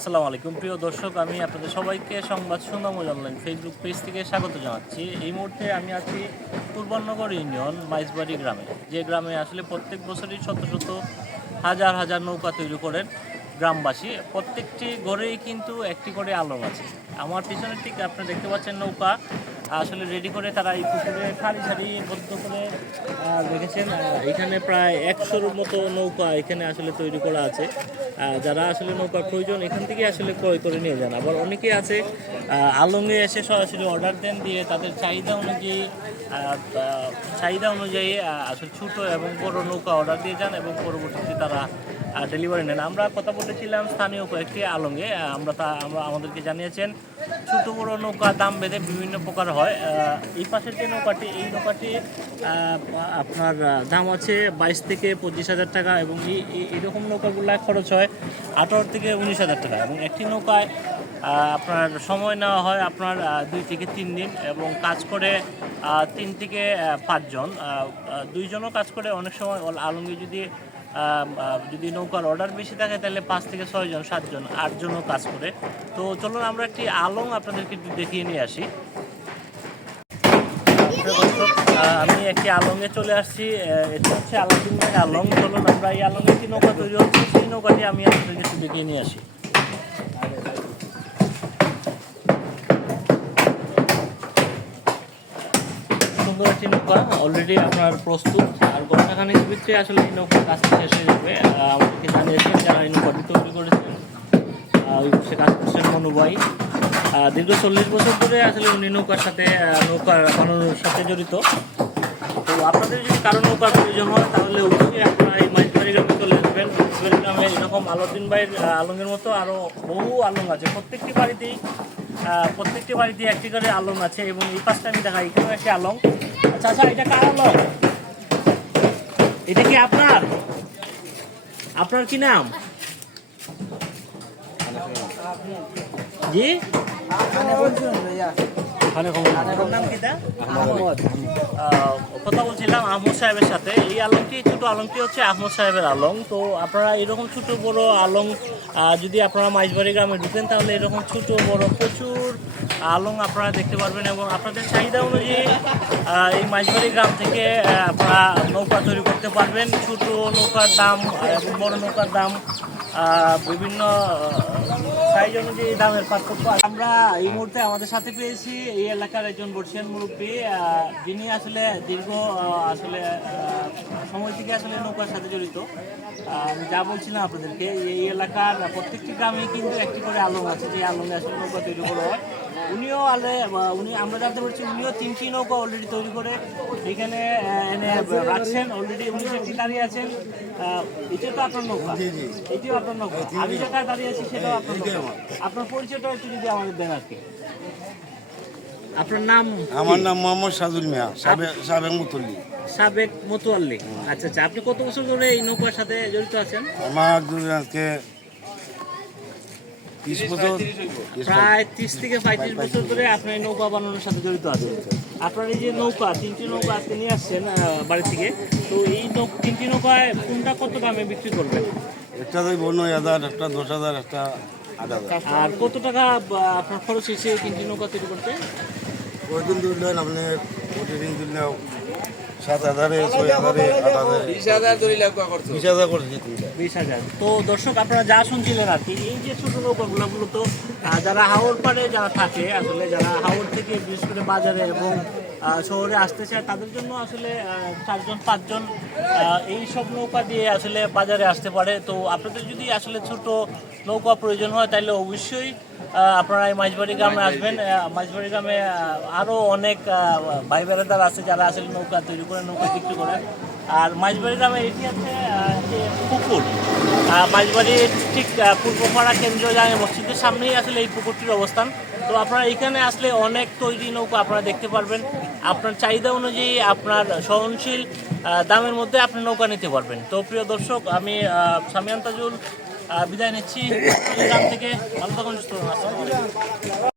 আসসালামু আলাইকুম। প্রিয় দর্শক, আমি আপনাদের সবাইকে সংবাদ সুনামজ অনলাইন ফেসবুক পেজ থেকে স্বাগত জানাচ্ছি। এই মুহূর্তে আমি আছি পূর্বনগর ইউনিয়ন মাইজবাড়ি গ্রামে। যে গ্রামে আসলে প্রত্যেক বছরই শত শত হাজার হাজার নৌকা তৈরি করেন। গ্রামবাসী প্রত্যেকটি ঘরেই কিন্তু একটি করে আলম আছে। আমার পিছনে ঠিক আপনি দেখতে পাচ্ছেন নৌকা আসলে রেডি করে তারা এই পুকুরে সারি সারি বদ্ধ করে রেখেছেন। এখানে প্রায় একশোর মতো নৌকা এখানে আসলে তৈরি করা আছে। যারা আসলে নৌকার প্রয়োজন এখান থেকে আসলে ক্রয় করে নিয়ে যান। আবার অনেকে আছে আহ, আলঙে এসে সরাসরি অর্ডার দেন দিয়ে তাদের চাহিদা অনুযায়ী চাহিদা অনুযায়ী আসলে ছোটো এবং বড় নৌকা অর্ডার দিয়ে যান এবং পরবর্তীতে তারা ডেলিভারি নেন। আমরা কথা বলেছিলাম স্থানীয় কয়েকটি আলঙ্গে আমরা তা আমরা আমাদেরকে জানিয়েছেন, ছোট বড় নৌকা দাম বেঁধে বিভিন্ন প্রকার হয়। এই পাশের যে নৌকাটি, এই নৌকাটি আপনার দাম আছে বাইশ থেকে পঁচিশ হাজার টাকা এবং এই এরকম নৌকাগুলো খরচ হয় আঠারো থেকে উনিশ হাজার টাকা এবং একটি নৌকায় আপনার সময় নেওয়া হয় আপনার দুই থেকে তিন দিন এবং কাজ করে তিন থেকে পাঁচজন। দুইজনও কাজ করে, অনেক সময় আলমগীর যদি যদি নৌকার অর্ডার বেশি থাকে, তাহলে পাঁচ থেকে ছয়জন, সাতজন, আটজনও কাজ করে। তো চলুন, আমরা একটি আলং আপনাদেরকে একটু দেখিয়ে নিয়ে আসি। আমি একটি আলঙ্গে চলে আসছি। এটা হচ্ছে আলাদিন ভাইয়ের আলং চলুন, আমরা এই আলঙ্গে একটি নৌকা তৈরি হচ্ছে, সেই নৌকাটি আমি আপনাদেরকে একটু দেখিয়ে নিয়ে আসি। সুন্দর একটি নৌকা অলরেডি আপনার প্রস্তুত। আর ঘন্টাখানেক ভিতরে আসলে এই নৌকার কাজ শেষ হয়ে যাবে। আমাদেরকে জানিয়েছেন যারা এই নৌকাটি তৈরি করেছেন সে কাজ করছেন মনুবাই দীর্ঘ চল্লিশ বছর ধরে আসলে উনি নৌকার সাথে আহ, নৌকা বানানোর সাথে জড়িত। তো আপনাদের যদি কারও নৌকার প্রয়োজন হয় তাহলে অবশ্যই আপনারা এই মাইজবাড়ি গ্রামে চলে আসবেন। গ্রামে এরকম আলাউদ্দিন ভাইয়ের আলমের মতো আরও বহু আলম আছে। প্রত্যেকটি বাড়িতেই প্রত্যেকটি বাড়িতে একটি করে আলম আছে এবং এই পাশটা আমি দেখাই, এখানেও একটি আলম আচ্ছা আচ্ছা এটা কার আলম এটা কি আপনার? আপনার কি নাম? জি? কথা বলছিলাম আহমদ সাহেবের সাথে। এই আলমটি ছোট আলমটি হচ্ছে আহমদ সাহেবের আলম। তো আপনারা এরকম ছোট বড় আলম যদি আপনারা মাইজবাড়ি গ্রামে ঢুকেন তাহলে এরকম ছোট বড় প্রচুর আলং আপনারা দেখতে পারবেন এবং আপনাদের চাহিদা অনুযায়ী আহ, এই মাইজবাড়ি গ্রাম থেকে আপনারা নৌকা তৈরি করতে পারবেন। ছোট নৌকার দাম এবং বড় নৌকার দাম বিভিন্ন সাইজ অনুযায়ী দামের পার্থক্য আমরা এই মুহূর্তে আমাদের সাথে পেয়েছি এই এলাকার একজন বর্ষিয়ান মুরব্বী যিনি আসলে দীর্ঘ আসলে সময় থেকে আসলে নৌকার সাথে জড়িত। আমি যা বলছিলাম আপনাদেরকে, এই এলাকার প্রত্যেকটি গ্রামে কিন্তু একটি করে আলম আছে, যে আলমে আসলে নৌকা তৈরি করা হয়। উনিও আলে উনি আমরা জানতে পারছি উনিও তিনটি নৌকা অলরেডি তৈরি করে এখানে এনে রাখছেন অলরেডি উনি যেটি দাঁড়িয়ে আছেন। এটা তো আপনার নৌকা? এটিও আপনার নৌকা? আমি যেটা দাঁড়িয়ে আছি সেটাও আপনার নৌকা। আপনার পরিচয়টা একটু যদি আমাদের দেন আর কি আপনার নাম আমার নাম মোহাম্মদ সাজুল মিয়া সাবেক সাবেক মুতল্লি। সাবেক মতোয়াল্লি। আচ্ছা আচ্ছা আপনি কত বছর ধরে এই নৌকার সাথে জড়িত আছেন? আমার আজকে প্রায় ত্রিশ থেকে পঁয়ত্রিশ বছর ধরে আপনার এই নৌকা বানানোর সাথে জড়িত আছেন আপনার এই যে নৌকা তিনটি নৌকা আজকে নিয়ে আসছেন বাড়ি থেকে তো এই তিনটি নৌকায় কোনটা কত দামে বিক্রি করবেন? একটা তো নয় হাজার একটা দশ হাজার একটা আট হাজার। আর কত টাকা আপনার খরচ হয়েছে তিনটি নৌকা তৈরি করতে? কয়দিন তুললেন আপনি প্রতিদিন তুললেও সাত হাজারে ছয় হাজারে আট হাজারে। বিশ হাজার করেছি বিশ হাজার তো দর্শক আপনারা যা শুনছিলেন আর কি এই যে ছোট নৌকাগুলো মূলত যারা হাওড় পাড়ে যারা থাকে আসলে যারা হাওড় থেকে বিশেষ করে বাজারে এবং শহরে আসতে চায় তাদের জন্য আসলে চারজন পাঁচজন এই সব নৌকা দিয়ে আসলে বাজারে আসতে পারে। তো আপনাদের যদি আসলে ছোট নৌকা প্রয়োজন হয় তাহলে অবশ্যই আপনারা এই মাঝবাড়ি গ্রামে আসবেন। মাঝবাড়ি গ্রামে আরও অনেক ভাই বেড়াদার আছে যারা আসলে নৌকা তৈরি করে নৌকা বিক্রি করেন আর মাঝবাড়ি গ্রামে এটি আছে পুকুর। মাঝবাড়ির ঠিক পূর্বপাড়া কেন্দ্রীয় জামে মসজিদের সামনেই আসলে এই পুকুরটির অবস্থান। তো আপনারা এখানে আসলে অনেক তৈরি নৌকা আপনারা দেখতে পারবেন। আপনার চাহিদা অনুযায়ী আপনার সহনশীল দামের মধ্যে আপনি নৌকা নিতে পারবেন। তো প্রিয় দর্শক, আমি সামিয়ান তাজুল বিদায় নিচ্ছি। গ্রাম থেকে ভালো।